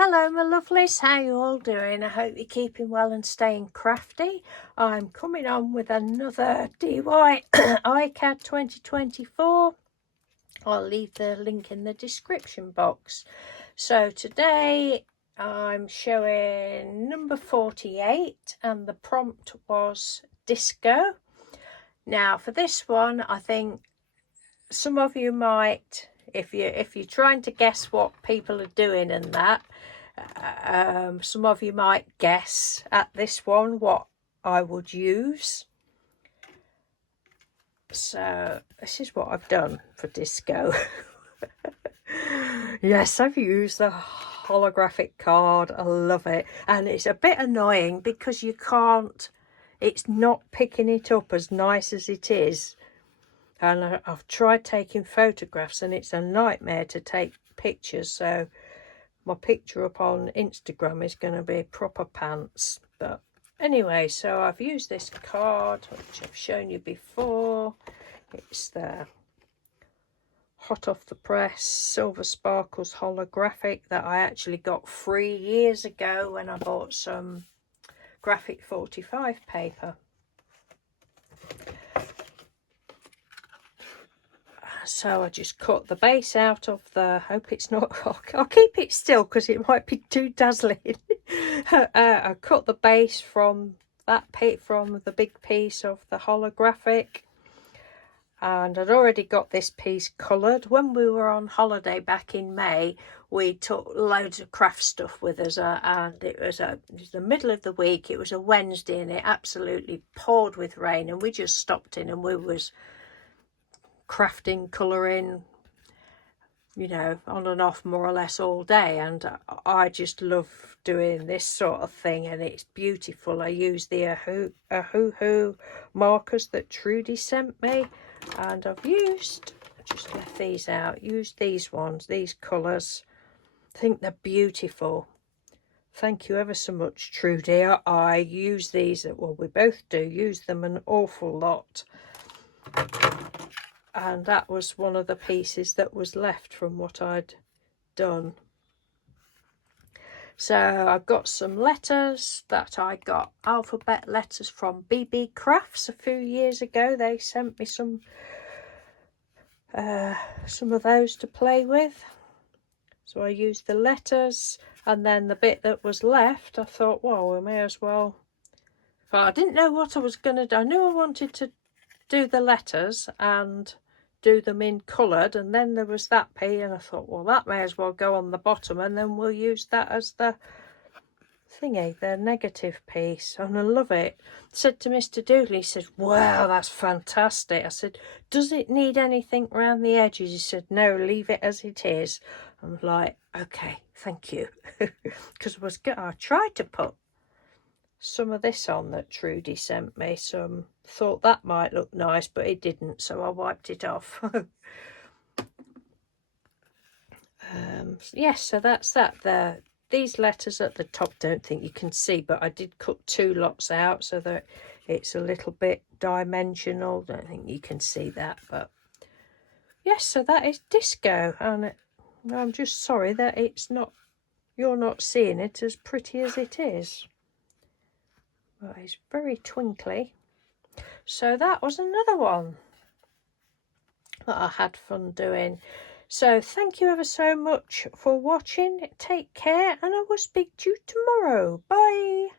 Hello my lovelies, how you all doing? I hope you're keeping well and staying crafty. I'm coming on with another DIY iCAD 2024. I'll leave the link in the description box. So today I'm showing number 48 and the prompt was disco. Now for this one, I think some of you might, if you're trying to guess what people are doing and that, some of you might guess at this one what I would use. So this is what I've done for disco. Yes, I've used the holographic card. I love it, and it's a bit annoying because you can't, it's not picking it up as nice as it is. And I've tried taking photographs and it's a nightmare to take pictures, so my picture up on Instagram is going to be proper pants. But anyway, so I've used this card which I've shown you before. It's the hot off the press Silver Sparkles holographic that I actually got 3 years ago when I bought some graphic 45 paper. So I just cut the base out of the, hope it's not, I'll keep it still because it might be too dazzling. I cut the base from that from the big piece of the holographic, and I'd already got this piece coloured. When we were on holiday back in May, we took loads of craft stuff with us, and it was the middle of the week. It was a Wednesday and it absolutely poured with rain, and we just stopped in and we was crafting, colouring, you know, on and off more or less all day. And I just love doing this sort of thing, and it's beautiful. I use the Ahoo markers that Trudy sent me, and I've used, just left these out, used these ones, these colours. I think they're beautiful. Thank you ever so much, Trudy. I use these, well, we both do use them an awful lot. And that was one of the pieces that was left from what I'd done. So I've got some letters that I got, alphabet letters from BB Crafts a few years ago. They sent me some of those to play with. So I used the letters, and then the bit that was left, I thought, well, we may as well. But I didn't know what I was going to do. I knew I wanted to do the letters and do them in coloured, and then there was that P, and I thought, well, that may as well go on the bottom, and then we'll use that as the thingy, the negative piece. And I love it. I said to Mr. Doodle, he said, wow, that's fantastic. I said, does it need anything around the edges? He said, no, leave it as it is. I'm like, okay, thank you. Because I tried to put some of this on that Trudy sent me, so thought that might look nice, but it didn't, so I wiped it off. Yes, so that's that. These letters at the top, don't think you can see, but I did cut 2 lots out so that it's a little bit dimensional. Don't think you can see that, but yes, so that is disco, and I'm just sorry that it's not, you're not seeing it as pretty as it is. Well, it's very twinkly. So that was another one that I had fun doing. So thank you ever so much for watching. Take care, and I will speak to you tomorrow. Bye.